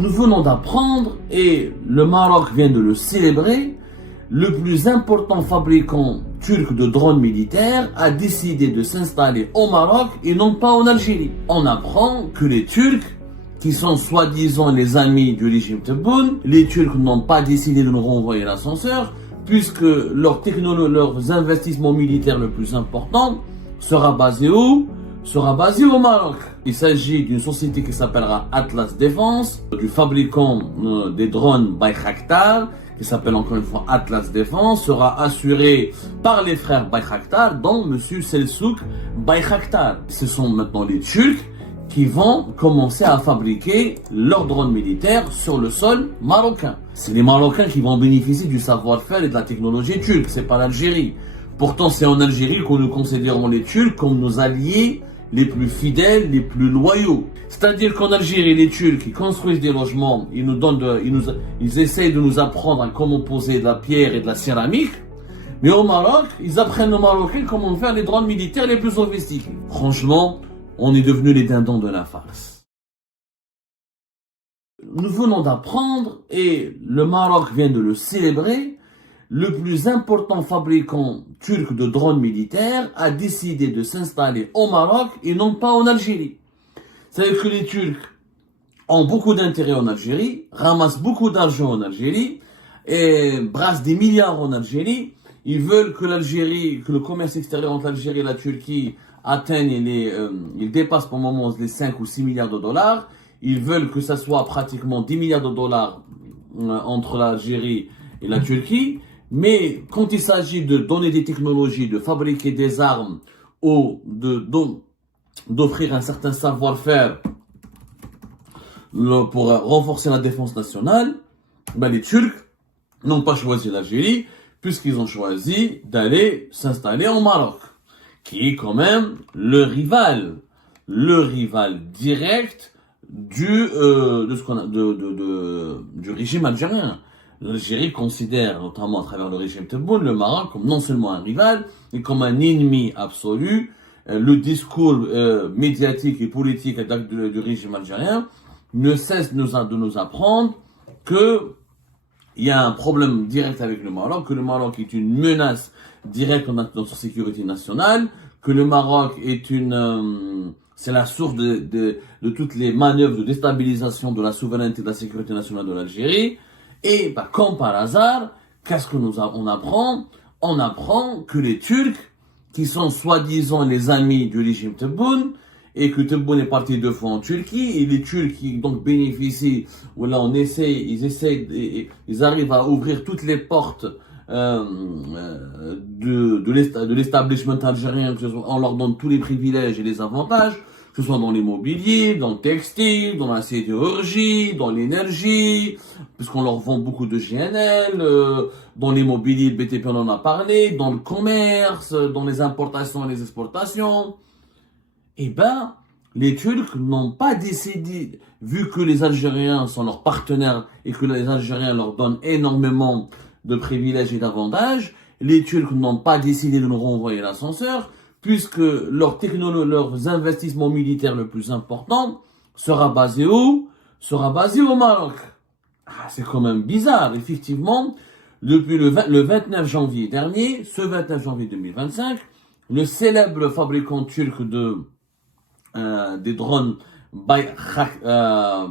Nous venons d'apprendre, et le Maroc vient de le célébrer, le plus important fabricant turc de drones militaires a décidé de s'installer au Maroc et non pas en Algérie. On apprend que les Turcs, qui sont soi-disant les amis du régime Tebboune, les Turcs n'ont pas décidé de nous renvoyer l'ascenseur, puisque leurs investissements militaires le plus important sera basé où? Sera basé au Maroc. Il s'agit d'une société qui s'appellera Atlas Défense, du fabricant des drones Bayraktar, qui s'appelle encore une fois Atlas Défense, sera assuré par les frères Bayraktar, dont Monsieur Selçuk Bayraktar. Ce sont maintenant les Turcs qui vont commencer à fabriquer leurs drones militaires sur le sol marocain. C'est les Marocains qui vont bénéficier du savoir-faire et de la technologie turque, c'est pas l'Algérie. Pourtant, c'est en Algérie que nous considérons les Turcs comme nos alliés les plus fidèles, les plus loyaux. C'est-à-dire qu'en Algérie, les Turcs, ils construisent des logements, ils essayent de nous apprendre à comment poser de la pierre et de la céramique. Mais au Maroc, ils apprennent aux Marocains comment faire les drones militaires les plus sophistiqués. Franchement, on est devenus les dindons de la farce. Nous venons d'apprendre, et le Maroc vient de le célébrer, le plus important fabricant turc de drones militaires a décidé de s'installer au Maroc et non pas en Algérie. C'est-à-dire que les Turcs ont beaucoup d'intérêt en Algérie, ramassent beaucoup d'argent en Algérie, et brassent des milliards en Algérie. Ils veulent que que le commerce extérieur entre l'Algérie et la Turquie atteigne il dépasse pour le moment les 5 ou 6 milliards de dollars. Ils veulent que ça soit pratiquement 10 milliards de dollars entre l'Algérie et la Turquie. Mais quand il s'agit de donner des technologies, de fabriquer des armes ou d'offrir un certain savoir-faire pour renforcer la défense nationale, les Turcs n'ont pas choisi l'Algérie puisqu'ils ont choisi d'aller s'installer au Maroc, qui est quand même le rival direct du régime algérien. L'Algérie considère, notamment à travers le régime Tebboune, le Maroc comme non seulement un rival, mais comme un ennemi absolu. Le discours médiatique et politique du régime algérien ne cesse de nous apprendre que il y a un problème direct avec le Maroc, que le Maroc est une menace directe dans notre sécurité nationale, que le Maroc est c'est la source de toutes les manœuvres de déstabilisation de la souveraineté et de la sécurité nationale de l'Algérie. Et comme par hasard, qu'est-ce que on apprend? On apprend que les Turcs, qui sont soi-disant les amis du régime Tebboune, et que Tebboune est parti 2 fois en Turquie, et les Turcs qui donc bénéficient, ils arrivent à ouvrir toutes les portes de l'establishment algérien, on leur donne tous les privilèges et les avantages, que ce soit dans l'immobilier, dans le textile, dans la sidérurgie, dans l'énergie, puisqu'on leur vend beaucoup de GNL, dans l'immobilier, le BTP on en a parlé, dans le commerce, dans les importations et les exportations. Les Turcs n'ont pas décidé, vu que les Algériens sont leurs partenaires et que les Algériens leur donnent énormément de privilèges et d'avantages, les Turcs n'ont pas décidé de nous renvoyer l'ascenseur, puisque leurs investissements militaires le plus important sera basé où? Sera basé au Maroc. C'est quand même bizarre, effectivement. Depuis le 29 janvier dernier, ce 29 janvier 2025, le célèbre fabricant turc des drones Bayraktar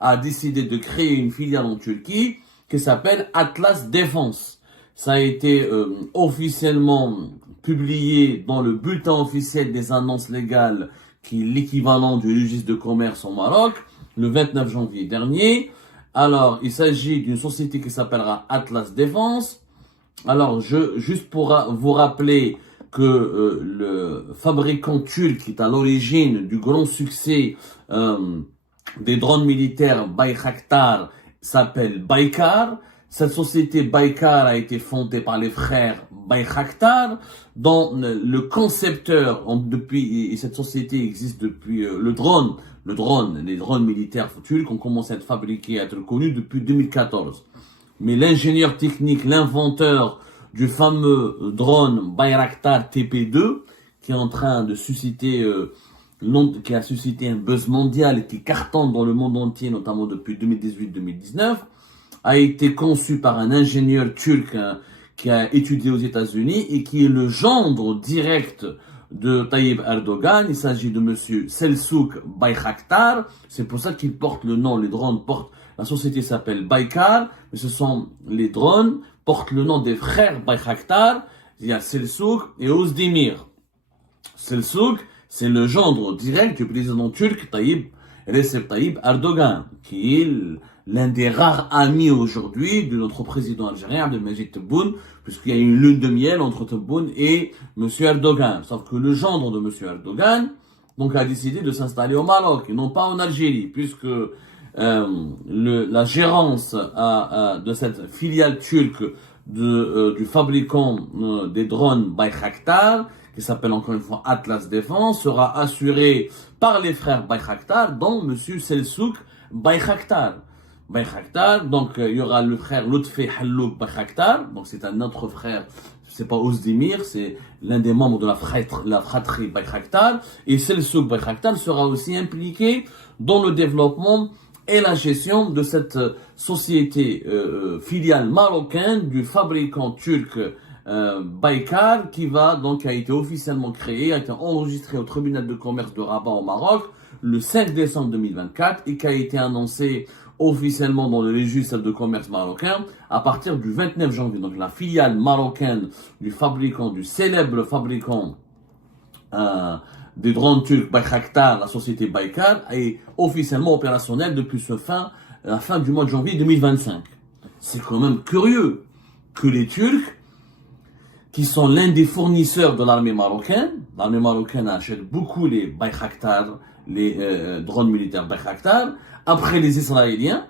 a décidé de créer une filiale en Turquie qui s'appelle Atlas Défense. Ça a été officiellement publié dans le bulletin officiel des annonces légales, qui est l'équivalent du registre de commerce au Maroc, le 29 janvier dernier. Alors, il s'agit d'une société qui s'appellera Atlas Défense. Alors, juste pour vous rappeler que le fabricant turc qui est à l'origine du grand succès des drones militaires Bayraktar s'appelle Baykar. Cette société Baykar a été fondée par les frères Bayraktar, dont le concepteur, et cette société existe depuis les drones militaires turcs ont commencé à être fabriqués, à être connus depuis 2014. Mais l'ingénieur technique, l'inventeur du fameux drone Bayraktar TP2, qui est en train de susciter qui a suscité un buzz mondial et qui cartonne dans le monde entier, notamment depuis 2018-2019, a été conçu par un ingénieur turc qui a étudié aux États-Unis et qui est le gendre direct de Tayyip Erdogan. Il s'agit de monsieur Selçuk Bayraktar. C'est pour ça qu'il porte le nom, les drones portent, la société s'appelle Baykar, mais ce sont les drones, portent le nom des frères Bayraktar. Il y a Selçuk et Özdemir. Selçuk, c'est le gendre direct du président turc Recep Tayyip Erdogan, qui est l'un des rares amis aujourd'hui de notre président algérien, Abdelmajid Tebboune, puisqu'il y a une lune de miel entre Tebboune et M. Erdogan. Sauf que le gendre de M. Erdogan donc, a décidé de s'installer au Maroc et non pas en Algérie, puisque la gérance de cette filiale turque du fabricant des drones Bayraktar, qui s'appelle encore une fois Atlas Défense, sera assurée par les frères Bayraktar, dont M. Selçuk Bayraktar. Donc il y aura le frère Lutfi Hallouk Bayraktar, donc c'est un autre frère, c'est pas Özdemir, c'est l'un des membres de la fratrie Bayraktar, et Selçuk Bayraktar sera aussi impliqué dans le développement et la gestion de cette société filiale marocaine du fabricant turc Baykar, qui a été officiellement créé, a été enregistré au tribunal de commerce de Rabat au Maroc le 5 décembre 2024 et qui a été annoncé officiellement dans le registre de commerce marocain à partir du 29 janvier. Donc la filiale marocaine du célèbre fabricant des drones turcs Bayraktar, la société Baykar, est officiellement opérationnelle depuis la fin du mois de janvier 2025. C'est quand même curieux que les Turcs, qui sont l'un des fournisseurs de l'armée marocaine achète beaucoup les Bayraktar, les drones militaires Bayraktar, après les Israéliens,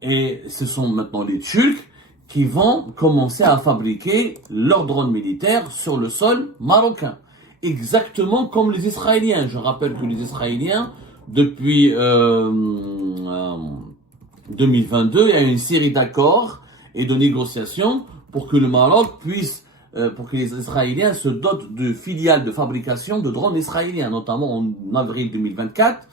et ce sont maintenant les Turcs qui vont commencer à fabriquer leurs drones militaires sur le sol marocain. Exactement comme les Israéliens. Je rappelle que les Israéliens, depuis 2022, il y a une série d'accords et de négociations pour que le Maroc pour que les Israéliens se dotent de filiales de fabrication de drones israéliens, notamment en avril 2024.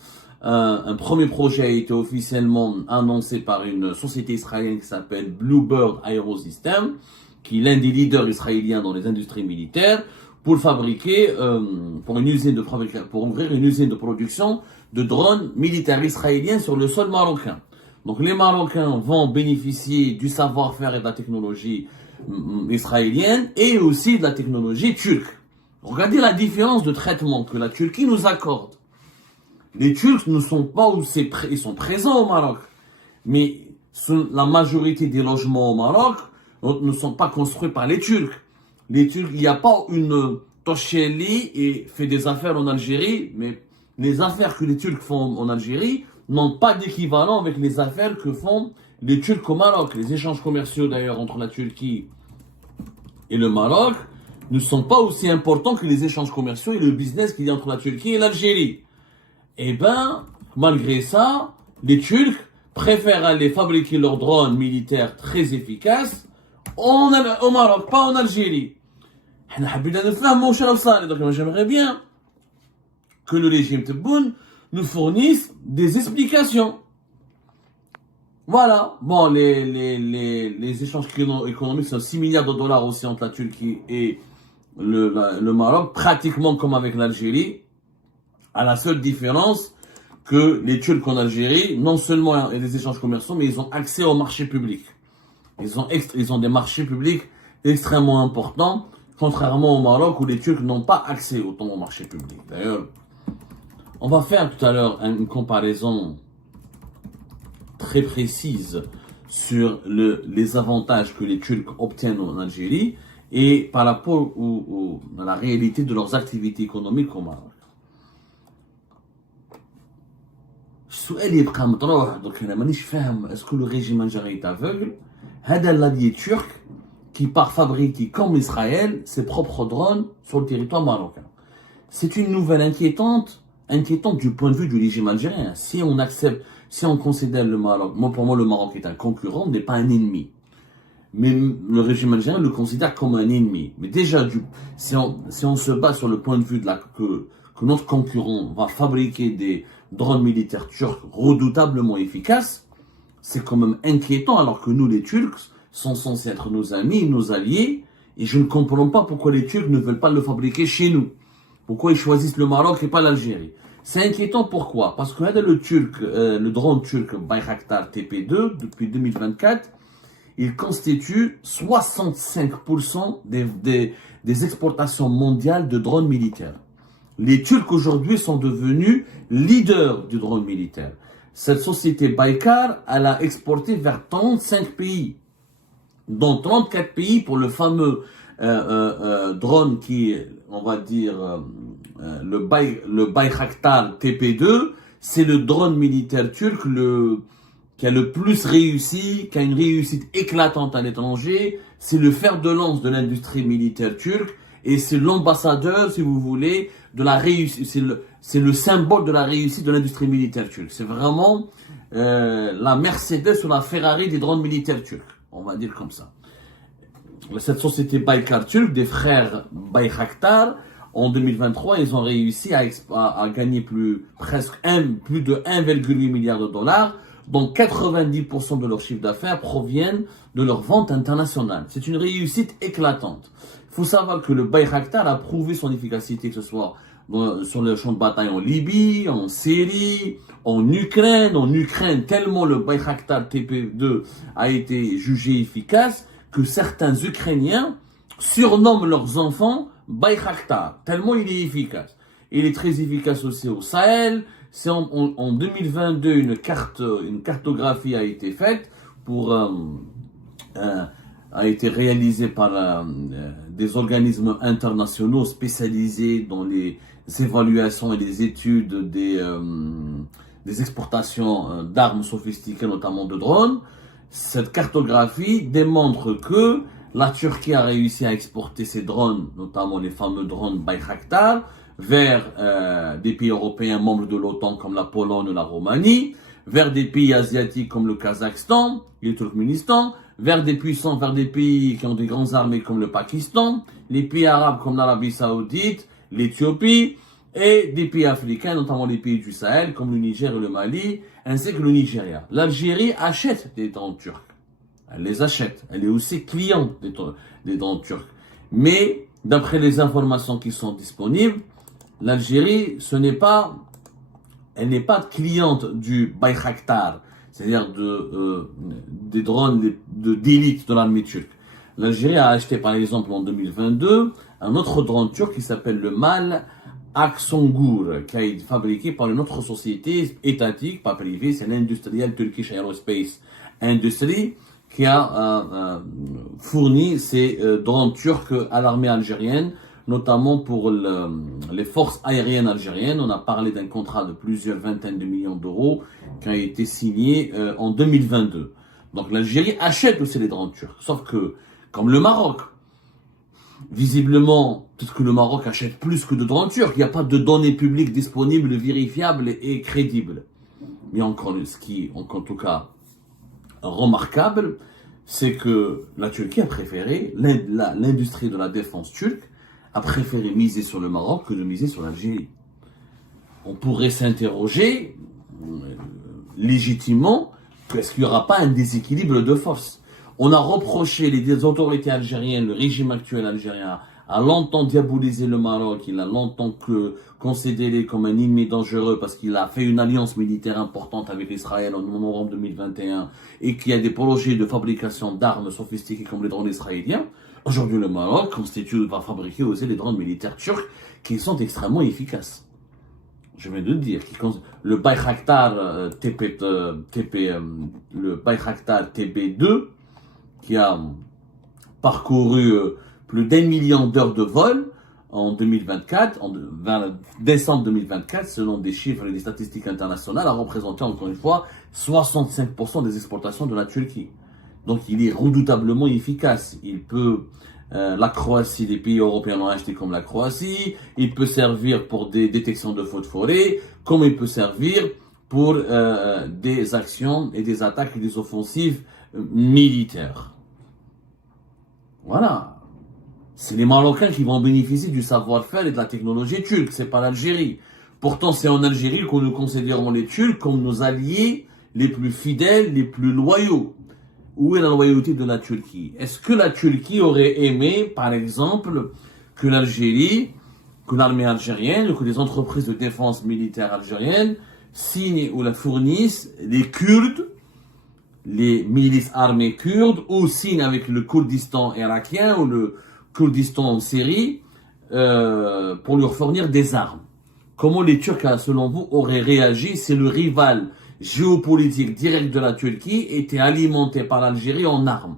Un premier projet a été officiellement annoncé par une société israélienne qui s'appelle Bluebird Aerosystem, qui est l'un des leaders israéliens dans les industries militaires, pour fabriquer, pour ouvrir une usine de production de drones militaires israéliens sur le sol marocain. Donc les Marocains vont bénéficier du savoir-faire et de la technologie israélienne et aussi de la technologie turque. Regardez la différence de traitement que la Turquie nous accorde. Les Turcs ne sont pas ils sont présents au Maroc, mais la majorité des logements au Maroc ne sont pas construits par les Turcs. Les Turcs, il n'y a pas une Tosheli et fait des affaires en Algérie, mais les affaires que les Turcs font en Algérie n'ont pas d'équivalent avec les affaires que font les Turcs au Maroc. Les échanges commerciaux d'ailleurs entre la Turquie et le Maroc ne sont pas aussi importants que les échanges commerciaux et le business qu'il y a entre la Turquie et l'Algérie. Eh ben, malgré ça, les Turcs préfèrent aller fabriquer leurs drones militaires très efficaces au Maroc, pas en Algérie. Donc j'aimerais bien que le régime Tebboune nous fournisse des explications. Voilà. Bon, les échanges économiques sont 6 milliards de dollars aussi entre la Turquie et le Maroc, pratiquement comme avec l'Algérie, à la seule différence que les Turcs en Algérie, non seulement il y a des échanges commerciaux, mais ils ont accès au marché public. Ils ont des marchés publics extrêmement importants, contrairement au Maroc où les Turcs n'ont pas accès autant au marché public. D'ailleurs, on va faire tout à l'heure une comparaison très précise sur les avantages que les Turcs obtiennent en Algérie et par rapport à la réalité de leurs activités économiques au Maroc. السؤال يبقى مطروح donc انا مانيش فاهم اسكو le régime algérien est aveugle. هذا l'allié turc qui part fabriquer comme Israël ses propres drones sur le territoire marocain. C'est une nouvelle inquiétante du point de vue du régime algérien. Si on considère le Maroc, pour moi le Maroc est un concurrent, n'est pas un ennemi. Mais le régime algérien le considère comme un ennemi. Mais déjà, si on se base sur le point de vue que que notre concurrent va fabriquer des drones militaires turcs redoutablement efficaces, c'est quand même inquiétant, alors que nous, les Turcs, sont censés être nos amis, nos alliés, et je ne comprends pas pourquoi les Turcs ne veulent pas le fabriquer chez nous. Pourquoi ils choisissent le Maroc et pas l'Algérie. C'est inquiétant, pourquoi? Parce que le drone turc Bayraktar TP2, depuis 2024, il constitue 65% des exportations mondiales de drones militaires. Les Turcs aujourd'hui sont devenus leaders du drone militaire. Cette société Baykar, elle a exporté vers 35 pays, dont 34 pays pour le fameux drone qui, on va dire, le Bayraktar TP2, c'est le drone militaire turc qui a le plus réussi, qui a une réussite éclatante à l'étranger. C'est le fer de lance de l'industrie militaire turque et c'est l'ambassadeur, si vous voulez, de la réussite. C'est le symbole de la réussite de l'industrie militaire turque. C'est vraiment la Mercedes ou la Ferrari des drones militaires turcs, on va dire comme ça. Cette société Baykar turque, des frères Bayraktar, en 2023, ils ont réussi à gagner plus de 1,8 milliard de dollars, dont 90% de leur chiffre d'affaires proviennent de leur vente internationale. C'est une réussite éclatante. Il faut savoir que le Bayraktar a prouvé son efficacité, que ce soit sur le champ de bataille en Libye, en Syrie, en Ukraine, tellement le Bayraktar TP2 a été jugé efficace que certains Ukrainiens surnomment leurs enfants Bayraktar, tellement il est efficace. Il est très efficace aussi au Sahel. C'est en 2022 une cartographie a été faite a été réalisée par des organismes internationaux spécialisés dans les évaluations et les études des exportations d'armes sophistiquées, notamment de drones. Cette cartographie démontre que la Turquie a réussi à exporter ses drones, notamment les fameux drones Bayraktar, vers des pays européens membres de l'OTAN comme la Pologne ou la Roumanie, vers des pays asiatiques comme le Kazakhstan et le Turkménistan, vers des pays qui ont des grandes armées comme le Pakistan, les pays arabes comme l'Arabie Saoudite, l'Éthiopie, et des pays africains, notamment les pays du Sahel comme le Niger et le Mali, ainsi que le Nigeria. L'Algérie achète des drones turcs. Elle les achète. Elle est aussi cliente des drones turcs. Mais, d'après les informations qui sont disponibles, l'Algérie, elle n'est pas cliente du Bayraktar, c'est-à-dire des drones d'élite de l'armée turque. L'Algérie a acheté, par exemple, en 2022, un autre drone turc qui s'appelle le MAL Aksungur, qui a été fabriqué par une autre société étatique, pas privée, c'est l'industriel Turkish Aerospace Industry, qui a fourni ces drones turcs à l'armée algérienne, notamment pour les forces aériennes algériennes. On a parlé d'un contrat de plusieurs vingtaines de millions d'euros qui a été signé en 2022. Donc l'Algérie achète aussi les drones turcs. Sauf que, comme le Maroc, visiblement, peut-être que le Maroc achète plus que de drones turcs. Il n'y a pas de données publiques disponibles, vérifiables et crédibles. Mais encore, ce qui est en tout cas remarquable, c'est que la Turquie a préféré, l'industrie de la défense turque a préféré miser sur le Maroc que de miser sur l'Algérie. On pourrait s'interroger légitimement, est-ce qu'il n'y aura pas un déséquilibre de force? On a reproché, les autorités algériennes, le régime actuel algérien, a longtemps diabolisé le Maroc, il a longtemps considéré comme un ennemi dangereux parce qu'il a fait une alliance militaire importante avec Israël en novembre 2021 et qu'il y a des projets de fabrication d'armes sophistiquées comme les drones israéliens. Aujourd'hui, le Maroc va fabriquer aussi les drones militaires turcs qui sont extrêmement efficaces. Je viens de le dire, le Bayraktar le Bayraktar TB2, qui a parcouru plus d'1 million d'heures de vol en 2024, vers décembre 2024, selon des chiffres et des statistiques internationales, a représenté encore une fois 65% des exportations de la Turquie. Donc il est redoutablement efficace. Il peut, la Croatie, les pays européens l'ont acheté comme la Croatie, il peut servir pour des détections de feux de forêt, comme il peut servir pour des actions et des attaques et des offensives militaires. Voilà. C'est les Marocains qui vont bénéficier du savoir-faire et de la technologie turque, c'est pas l'Algérie. Pourtant, c'est en Algérie que nous considérons les Turcs comme nos alliés les plus fidèles, les plus loyaux. Où est la loyauté de la Turquie? Est-ce que la Turquie aurait aimé, par exemple, que l'Algérie, que l'armée algérienne, ou que les entreprises de défense militaire algériennes signent ou la fournissent les Kurdes, les milices armées kurdes, ou signent avec le Kurdistan irakien ou le Kurdistan en Syrie pour leur fournir des armes? Comment les Turcs, selon vous, auraient réagi si le rival géopolitique direct de la Turquie était alimenté par l'Algérie en armes?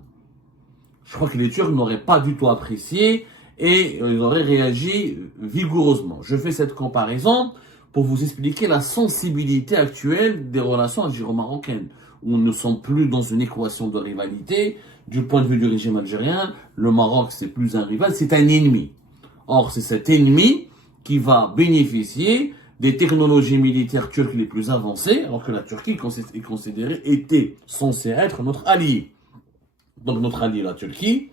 Je crois que les Turcs n'auraient pas du tout apprécié et ils auraient réagi vigoureusement. Je fais cette comparaison pour vous expliquer la sensibilité actuelle des relations algéro-marocaines, où nous ne sommes plus dans une équation de rivalité. Du point de vue du régime algérien, le Maroc, c'est plus un rival, c'est un ennemi. Or, c'est cet ennemi qui va bénéficier des technologies militaires turques les plus avancées, alors que la Turquie est considérée, était censée être notre allié. Donc notre allié, la Turquie,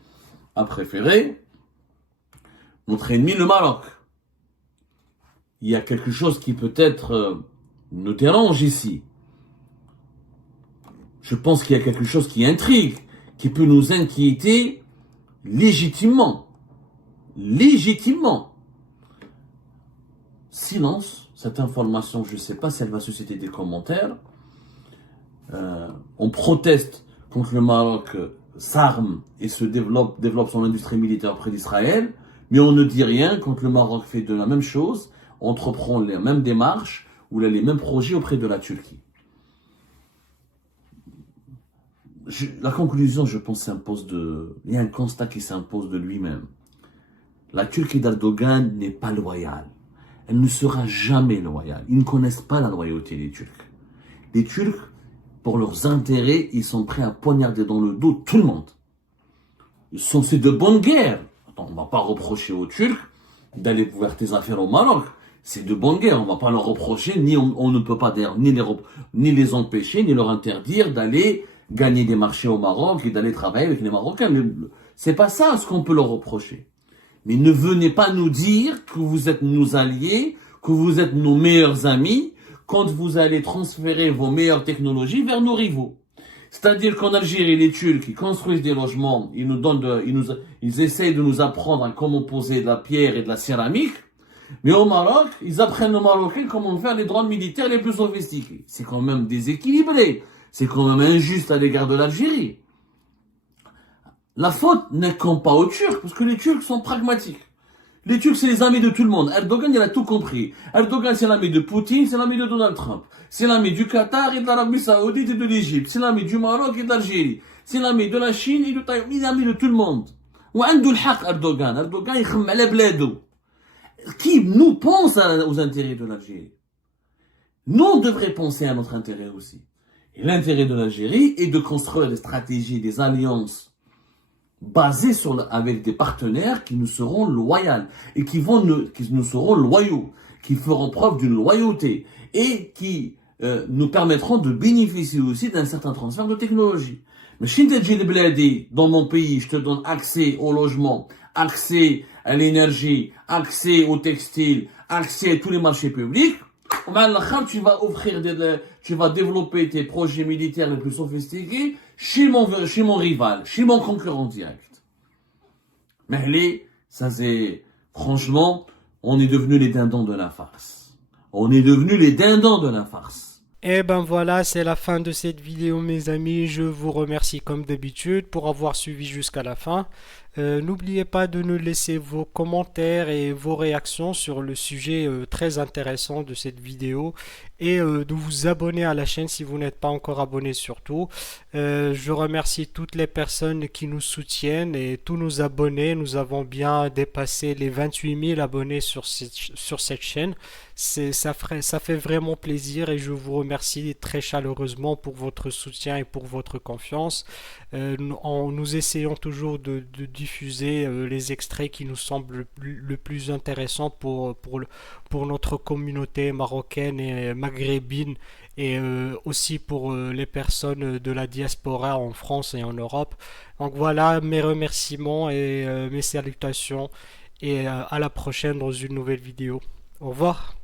a préféré notre ennemi, le Maroc. Il y a quelque chose qui peut-être nous dérange ici. Je pense qu'il y a quelque chose qui intrigue, qui peut nous inquiéter légitimement. Légitimement. Silence, cette information, je ne sais pas si elle va susciter des commentaires. On proteste contre le Maroc s'arme et se développe son industrie militaire auprès d'Israël, mais on ne dit rien quand le Maroc fait de la même chose, entreprend les mêmes démarches ou les mêmes projets auprès de la Turquie. La conclusion, je pense, il y a un constat qui s'impose de lui-même. La Turquie d'Erdogan n'est pas loyale. Elle ne sera jamais loyale. Ils ne connaissent pas la loyauté des Turcs. Les Turcs, pour leurs intérêts, ils sont prêts à poignarder dans le dos tout le monde. C'est de bonne guerre. Attends, on ne va pas reprocher aux Turcs d'aller faire tes affaires au Maroc. C'est de bonne guerre. On ne va pas leur reprocher, on ne peut pas ni les empêcher, ni leur interdire d'aller gagner des marchés au Maroc et d'aller travailler avec les Marocains. C'est pas ça ce qu'on peut leur reprocher. Mais ne venez pas nous dire que vous êtes nos alliés, que vous êtes nos meilleurs amis, quand vous allez transférer vos meilleures technologies vers nos rivaux. C'est-à-dire qu'en Algérie, les Turcs, ils construisent des logements, ils essayent de nous apprendre à comment poser de la pierre et de la céramique, mais au Maroc, ils apprennent aux Marocains comment faire les drones militaires les plus sophistiqués. C'est quand même déséquilibré. C'est quand même injuste à l'égard de l'Algérie. La faute n'incombe pas aux Turcs, parce que les Turcs sont pragmatiques. Les Turcs, c'est les amis de tout le monde. Erdogan, il a tout compris. Erdogan, c'est l'ami de Poutine, c'est l'ami de Donald Trump. C'est l'ami du Qatar et de l'Arabie Saoudite et de l'Égypte. C'est l'ami du Maroc et de l'Algérie. C'est l'ami de la Chine et de Taïwan. Il est l'ami de tout le monde. وعنده الحق Erdogan. Erdogan, il خم على بلاده. Qui nous pense aux intérêts de l'Algérie? Nous, on devrait penser à notre intérêt aussi. Et l'intérêt de l'Algérie est de construire des stratégies, des alliances basées avec des partenaires qui nous seront loyaux et qui nous seront loyaux, qui feront preuve d'une loyauté et qui nous permettront de bénéficier aussi d'un certain transfert de technologie. Mais si tu dis bledi dans mon pays, je te donne accès au logement, accès à l'énergie, accès au textile, accès à tous les marchés publics. Tu vas développer tes projets militaires les plus sophistiqués chez mon rival, chez mon concurrent direct. Mais franchement, on est devenus les dindons de la farce. On est devenus les dindons de la farce. Et ben voilà, c'est la fin de cette vidéo mes amis, je vous remercie comme d'habitude pour avoir suivi jusqu'à la fin. N'oubliez pas de nous laisser vos commentaires et vos réactions sur le sujet très intéressant de cette vidéo et de vous abonner à la chaîne si vous n'êtes pas encore abonné surtout. Je remercie toutes les personnes qui nous soutiennent et tous nos abonnés. Nous avons bien dépassé les 28 000 abonnés sur cette chaîne. Ça fait vraiment plaisir et je vous remercie très chaleureusement pour votre soutien et pour votre confiance. Nous essayons toujours de diffuser les extraits qui nous semblent le plus intéressants pour notre communauté marocaine et maghrébine et aussi pour les personnes de la diaspora en France et en Europe. Donc voilà mes remerciements et mes salutations et à la prochaine dans une nouvelle vidéo. Au revoir.